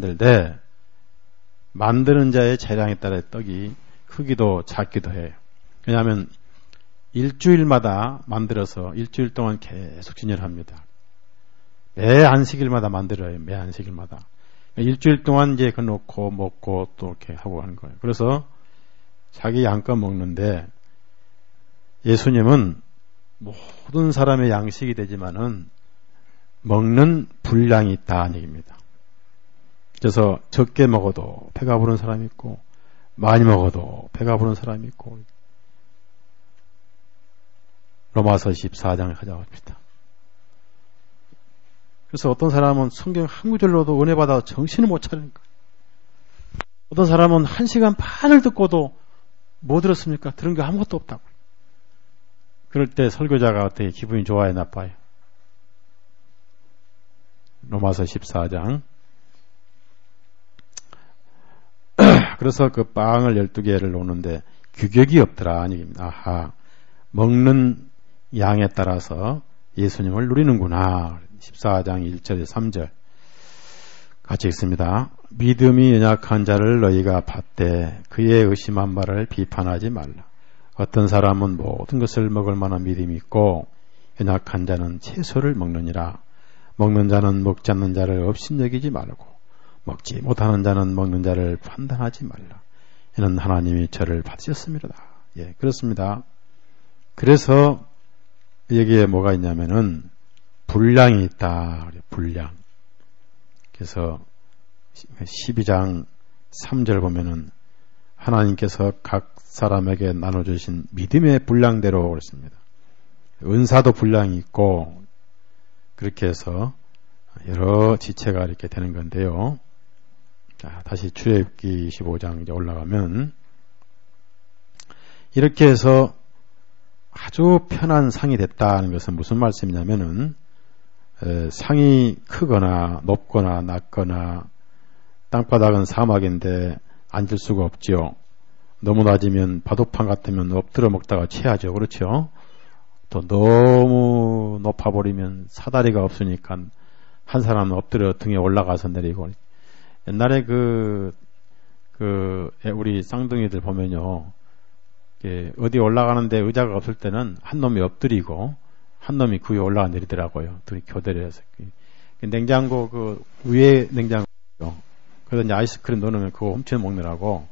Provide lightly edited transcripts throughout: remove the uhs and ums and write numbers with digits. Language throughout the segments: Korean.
만들되 만드는 자의 재량에 따라 떡이 크기도 작기도 해요. 왜냐하면 일주일마다 만들어서 일주일 동안 계속 진열합니다. 매 안식일마다 만들어요. 매 안식일마다. 일주일 동안 이제 그 놓고 먹고 또 이렇게 하고 하는 거예요. 그래서 자기 양껏 먹는데 예수님은 모든 사람의 양식이 되지만은 먹는 분량이 있다는 얘기입니다. 그래서 적게 먹어도 배가 부른 사람이 있고 많이 먹어도 배가 부른 사람이 있고 로마서 14장에 가져갑니다. 그래서 어떤 사람은 성경 한 구절로도 은혜 받아 정신을 못 차리는 거예요. 어떤 사람은 1시간 반을 듣고도 뭐 들었습니까? 들은 게 아무것도 없다고. 그럴 때 설교자가 어떻게 기분이 좋아요, 나빠요? 로마서 14장. 그래서 그 빵을 12개를 놓는데 규격이 없더라. 아하, 먹는 양에 따라서 예수님을 누리는구나. 14장 1절에 3절 같이 읽습니다. 믿음이 연약한 자를 너희가 받되 그의 의심한 말을 비판하지 말라. 어떤 사람은 모든 것을 먹을 만한 믿음이 있고 연약한 자는 채소를 먹느니라. 먹는 자는 먹지 않는 자를 업신여기지 말고 먹지 못하는 자는 먹는 자를 판단하지 말라. 이는 하나님이 저를 받으셨습니다. 예, 그렇습니다. 그래서 여기에 뭐가 있냐면은 분량이 있다. 분량. 그래서 12장 3절 보면은 하나님께서 각 사람에게 나눠주신 믿음의 분량대로 그렇습니다. 은사도 분량이 있고 그렇게 해서 여러 지체가 이렇게 되는 건데요. 자, 다시 출애굽기 25장 이제 올라가면 이렇게 해서 아주 편한 상이 됐다는 것은 무슨 말씀이냐면은 상이 크거나 높거나 낮거나 땅바닥은 사막인데 앉을 수가 없지요. 너무 낮으면 바둑판 같으면 엎드려 먹다가 체하죠. 그렇죠? 또 너무 높아버리면 사다리가 없으니까 한 사람은 엎드려 등에 올라가서 내리고. 옛날에 우리 쌍둥이들 보면요. 어디 올라가는데 의자가 없을 때는 한 놈이 엎드리고 한 놈이 그 위에 올라가 내리더라고요. 둘이 교대를 해서. 냉장고 그 위에 냉장고 그래서 이제 아이스크림 넣으면 그거 훔쳐 먹느라고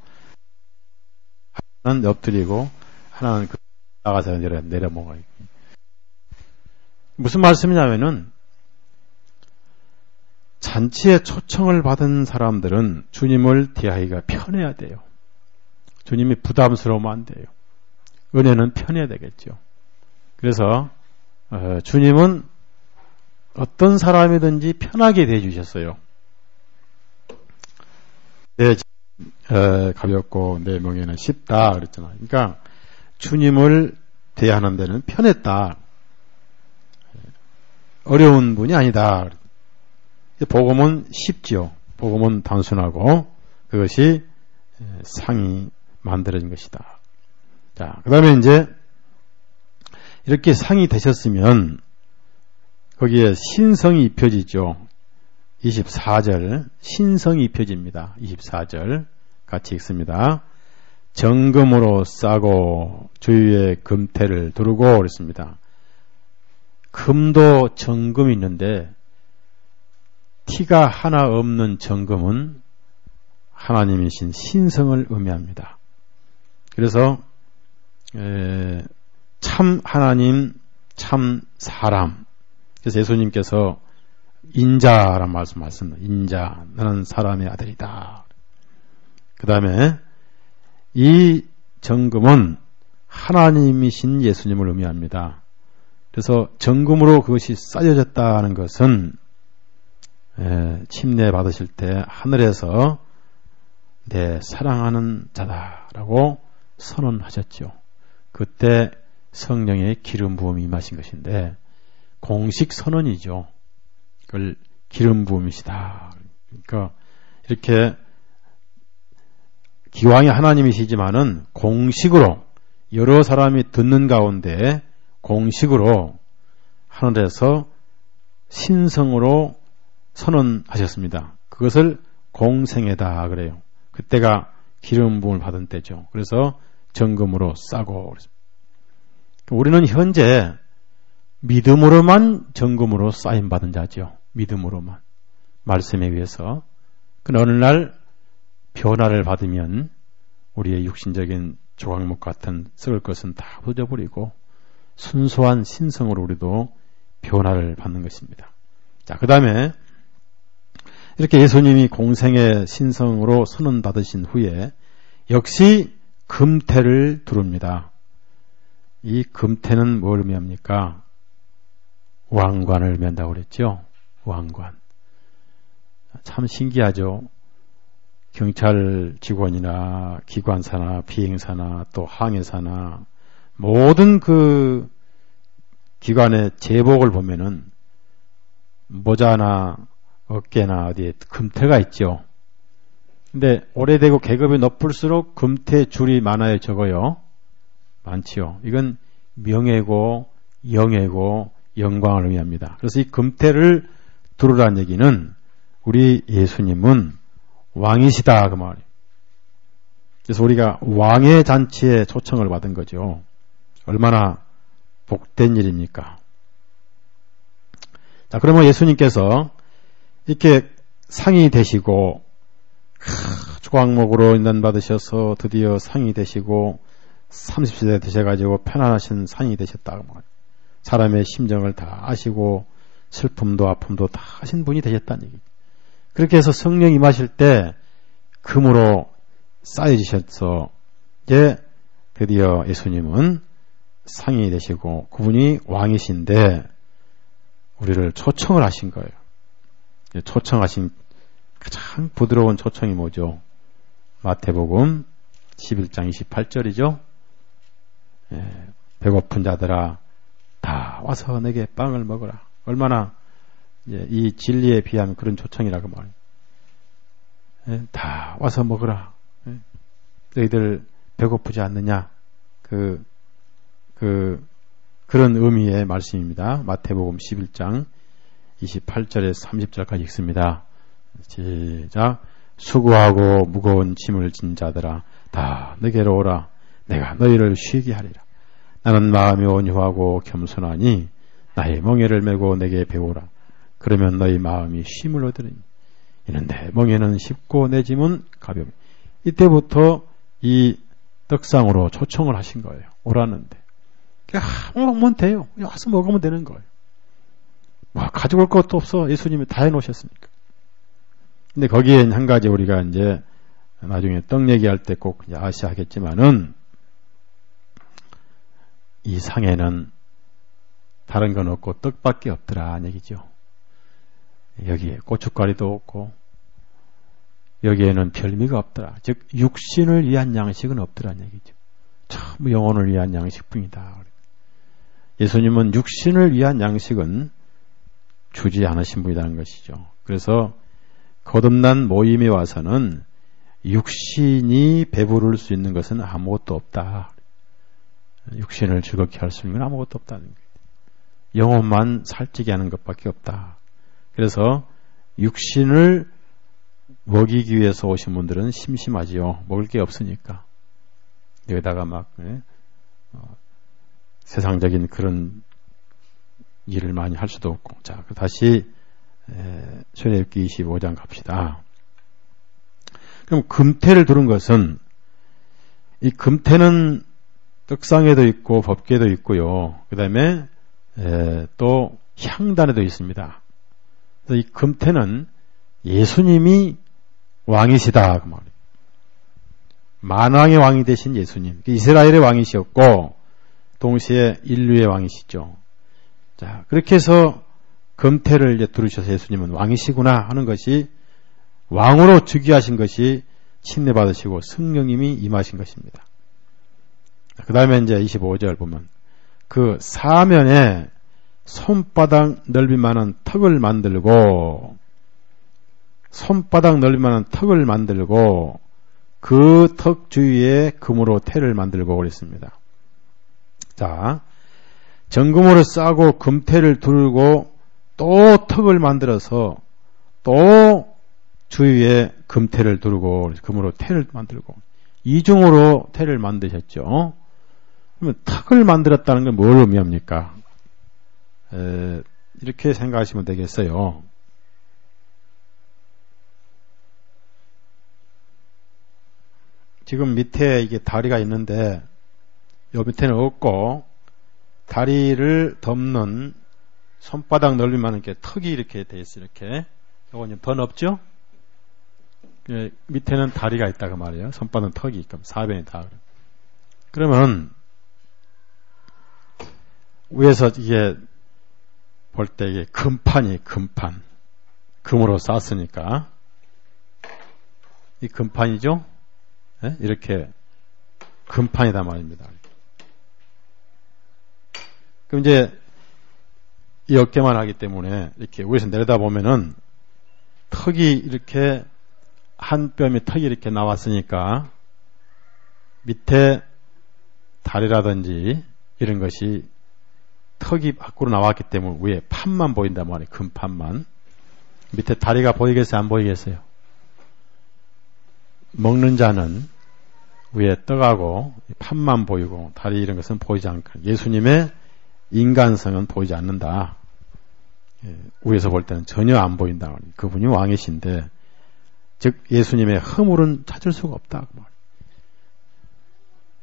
하나는 엎드리고 하나는 그 나가서 내려 먹어요. 무슨 말씀이냐면은 잔치에 초청을 받은 사람들은 주님을 대하기가 편해야 돼요. 주님이 부담스러우면 안 돼요. 은혜는 편해야 되겠죠. 그래서 주님은 어떤 사람이든지 편하게 대해주셨어요. 내 가볍고 내 멍에는 쉽다 그랬잖아. 그러니까 주님을 대하는 데는 편했다. 어려운 분이 아니다. 복음은 쉽죠. 복음은 단순하고 그것이 상이 만들어진 것이다. 자, 그 다음에 이제 이렇게 상이 되셨으면 거기에 신성이 입혀지죠. 24절 신성이 입혀집니다. 24절 같이 읽습니다. 정금으로 싸고 주위에 금태를 두르고 그랬습니다. 금도 정금이 있는데 티가 하나 없는 정금은 하나님이신 신성을 의미합니다. 그래서 참 하나님, 참 사람. 그래서 예수님께서 인자란 말씀하셨습니다. 인자, 나는 사람의 아들이다. 그 다음에 이 정금은 하나님이신 예수님을 의미합니다. 그래서 정금으로 그것이 쌓여졌다는 것은 침례 받으실 때 하늘에서 내 사랑하는 자다라고 선언하셨죠. 그때 성령의 기름 부음이 임하신 것인데 공식 선언이죠. 그걸 기름 부음이시다. 그러니까 이렇게 기왕이 하나님이시지만은 공식으로 여러 사람이 듣는 가운데 공식으로 하늘에서 신성으로 선언하셨습니다. 그것을 공생애다 그래요. 그때가 기름 부음을 받은 때죠. 그래서 정금으로 싸고 그랬습니다. 우리는 현재 믿음으로만 정금으로 쌓임 받은 자죠. 믿음으로만. 말씀에 의해서. 그 어느 날 변화를 받으면 우리의 육신적인 조각목 같은 썩을 것은 다 부져버리고 순수한 신성으로 우리도 변화를 받는 것입니다. 자, 그 다음에 이렇게 예수님이 공생의 신성으로 선언 받으신 후에 역시 금태를 두릅니다. 이 금태는 뭘 의미합니까? 왕관을 의미한다고 그랬죠. 왕관. 참 신기하죠. 경찰 직원이나 기관사나 비행사나 또 항해사나 모든 그 기관의 제복을 보면은 모자나 어깨나 어디에 금태가 있죠. 근데 오래되고 계급이 높을수록 금태 줄이 많아요, 적어요? 많지요. 이건 명예고 영예고 영광을 의미합니다. 그래서 이 금태를 두르라는 얘기는 우리 예수님은 왕이시다 그 말이에요. 그래서 우리가 왕의 잔치에 초청을 받은 거죠. 얼마나 복된 일입니까? 자, 그러면 예수님께서 이렇게 상이 되시고 조각목으로 인단받으셔서 드디어 상이 되시고 30세 되셔가지고 편안하신 상이 되셨다고 말이에요. 사람의 심정을 다 아시고 슬픔도 아픔도 다 하신 분이 되셨다는 얘기죠. 그렇게 해서 성령 임하실 때 금으로 쌓여지셔서 이제 드디어 예수님은 상이 되시고 그분이 왕이신데 우리를 초청을 하신 거예요. 초청하신 가장 부드러운 초청이 뭐죠? 마태복음 11장 28절이죠. 배고픈 자들아 다 와서 내게 빵을 먹으라. 얼마나 이 진리에 비하면 그런 초청이라고 말해요. 다 와서 먹으라. 너희들 배고프지 않느냐? 그런 의미의 말씀입니다. 마태복음 11장 28절에 30절까지 읽습니다. 시작. 수고하고 무거운 짐을 진 자들아 다 내게로 오라. 내가 너희를 쉬게 하리라. 나는 마음이 온유하고 겸손하니 나의 멍에를 메고 내게 배우라. 그러면 너희 마음이 쉼을 얻으리니 이는 내 멍에는 쉽고 내 짐은 가벼우니. 이때부터 이 떡상으로 초청을 하신 거예요. 오라는데 먹으면 돼요. 와서 먹으면 되는 거예요. 가져올 것도 없어. 예수님이 다 해놓으셨으니까. 근데 거기엔 한 가지 우리가 이제 나중에 떡 얘기할 때 꼭 아시하겠지만은 이 상에는 다른 건 없고 떡밖에 없더라 얘기죠. 여기에 고춧가루도 없고 여기에는 별미가 없더라. 즉 육신을 위한 양식은 없더라는 얘기죠. 참 영혼을 위한 양식뿐이다. 예수님은 육신을 위한 양식은 주지 않으신 분이라는 것이죠. 그래서 거듭난 모임에 와서는 육신이 배부를 수 있는 것은 아무것도 없다. 육신을 즐겁게 할 수 있는 건 아무것도 없다는 거예요. 영혼만 살찌게 하는 것밖에 없다. 그래서 육신을 먹이기 위해서 오신 분들은 심심하지요. 먹을 게 없으니까. 여기다가 막 세상적인 그런 일을 많이 할 수도 없고. 자, 다시 출애굽기 25장 갑시다. 그럼 금태를 두른 것은 이 금태는 떡상에도 있고 법궤도 있고요. 그 다음에 또 향단에도 있습니다. 그래서 이 금태는 예수님이 왕이시다 그 말이에요. 만왕의 왕이 되신 예수님, 이스라엘의 왕이셨고 동시에 인류의 왕이시죠. 자, 그렇게 해서 금태를 이제 두르셔서 예수님은 왕이시구나 하는 것이 왕으로 즉위하신 것이 침례받으시고 성령님이 임하신 것입니다. 그 다음에 이제 25절 보면 그 사면에 손바닥 넓이만한 턱을 만들고 그 턱 주위에 금으로 태를 만들고 그랬습니다. 자, 정금으로 싸고 금태를 두르고 또 턱을 만들어서 또 주위에 금태를 두르고 금으로 태를 만들고 이중으로 태를 만드셨죠. 그러면 턱을 만들었다는 건 뭘 의미합니까? 이렇게 생각하시면 되겠어요. 지금 밑에 이게 다리가 있는데 요 밑에는 없고 다리를 덮는 손바닥 넓이만 이렇게 턱이 이렇게 돼 있어요. 이렇게. 요건 더 넓죠? 밑에는 다리가 있다 그 말이에요. 손바닥 턱이 있고 사변이 다. 그러면 위에서 이게 볼 때 이게 금판이 금판. 금으로 쌌으니까 이 금판이죠? 네? 이렇게 금판이다 말입니다. 그럼 이제 이 어깨만 하기 때문에 이렇게 위에서 내려다보면은 턱이 이렇게 한 뼘의 턱이 이렇게 나왔으니까 밑에 다리라든지 이런 것이 턱이 밖으로 나왔기 때문에 위에 판만 보인단 말이에요. 금판만. 밑에 다리가 보이겠어요? 안 보이겠어요? 먹는 자는 위에 떡하고 판만 보이고 다리 이런 것은 보이지 않고 예수님의 인간성은 보이지 않는다. 위에서 볼 때는 전혀 안 보인다. 그분이 왕이신데 즉 예수님의 허물은 찾을 수가 없다.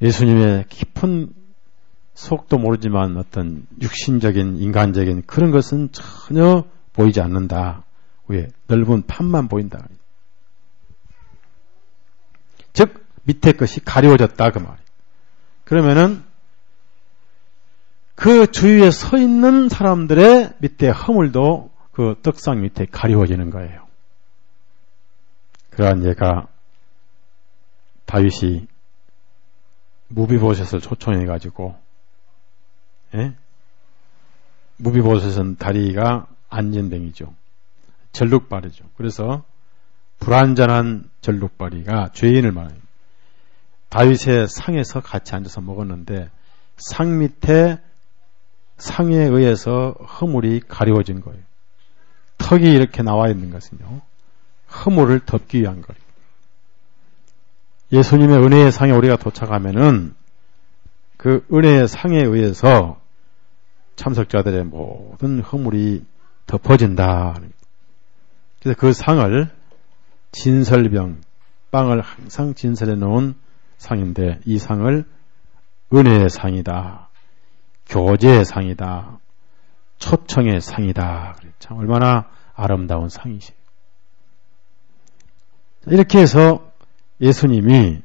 예수님의 깊은 속도 모르지만 어떤 육신적인 인간적인 그런 것은 전혀 보이지 않는다. 위에 넓은 판만 보인다. 즉 밑에 것이 가려워졌다 그 말이에요. 그러면은 그 주위에 서 있는 사람들의 밑에 허물도 그 떡상 밑에 가려워지는 거예요. 그러한 예가 다윗이 무비보셋을 초청해 가지고 무비보셋은 다리가 안진뱅이죠. 절룩발이죠. 그래서 불완전한 절룩발이가 죄인을 말해요. 다윗의 상에서 같이 앉아서 먹었는데 상 밑에 상에 의해서 허물이 가려워진 거예요. 턱이 이렇게 나와 있는 것은요. 허물을 덮기 위한 거예요. 예수님의 은혜의 상에 우리가 도착하면은 그 은혜의 상에 의해서 참석자들의 모든 허물이 덮어진다. 그래서 그 상을 진설병, 빵을 항상 진설해 놓은 상인데 이 상을 은혜의 상이다. 교제의 상이다. 초청의 상이다. 참 얼마나 아름다운 상이시죠. 이렇게 해서 예수님이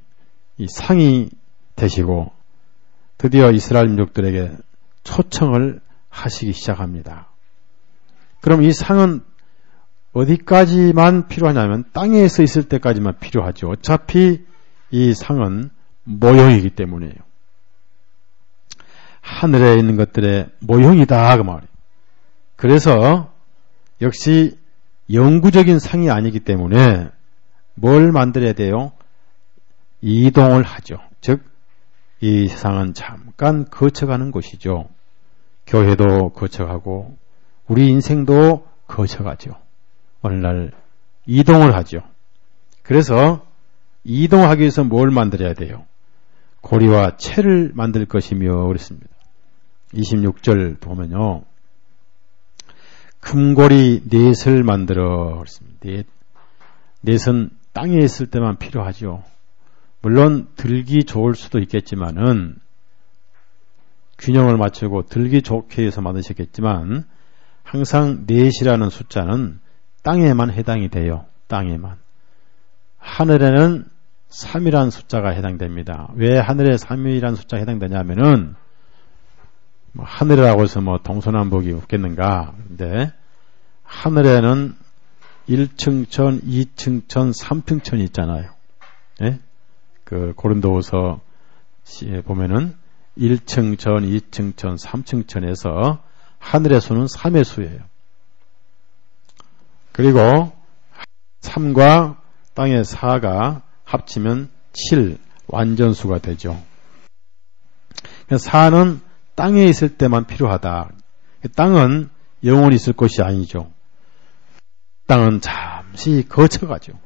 이 상이 되시고 드디어 이스라엘 민족들에게 초청을 하시기 시작합니다. 그럼 이 상은 어디까지만 필요하냐면 땅에서 있을 때까지만 필요하죠. 어차피 이 상은 모형이기 때문이에요. 하늘에 있는 것들의 모형이다 그 말이에요. 그래서 역시 영구적인 상이 아니기 때문에 뭘 만들어야 돼요? 이동을 하죠. 즉 이 세상은 잠깐 거쳐가는 곳이죠. 교회도 거쳐가고 우리 인생도 거쳐가죠. 오늘날 이동을 하죠. 그래서 이동하기 위해서 뭘 만들어야 돼요? 고리와 채를 만들 것이며 그랬습니다. 26절 보면요. 금고리 넷을 만들어 그랬습니다. 넷은 땅에 있을 때만 필요하죠. 물론 들기 좋을 수도 있겠지만은 균형을 맞추고 들기 좋게 해서 만드셨겠지만 항상 넷이라는 숫자는 땅에만 해당이 돼요. 땅에만. 하늘에는 3이라는 숫자가 해당됩니다. 왜 하늘에 3이라는 숫자가 해당되냐면은 하늘이라고 해서 동서남북이 없겠는가. 근데 하늘에는 1층천, 2층천, 3층천이 있잖아요. 예? 그 고린도후서 보면은 1층천, 2층천, 3층천에서 하늘의 수는 3의 수예요. 그리고 3과 땅의 4가 합치면 7 완전수가 되죠. 4는 땅에 있을 때만 필요하다. 땅은 영원히 있을 것이 아니죠. 땅은 잠깐 잠시 거쳐가지고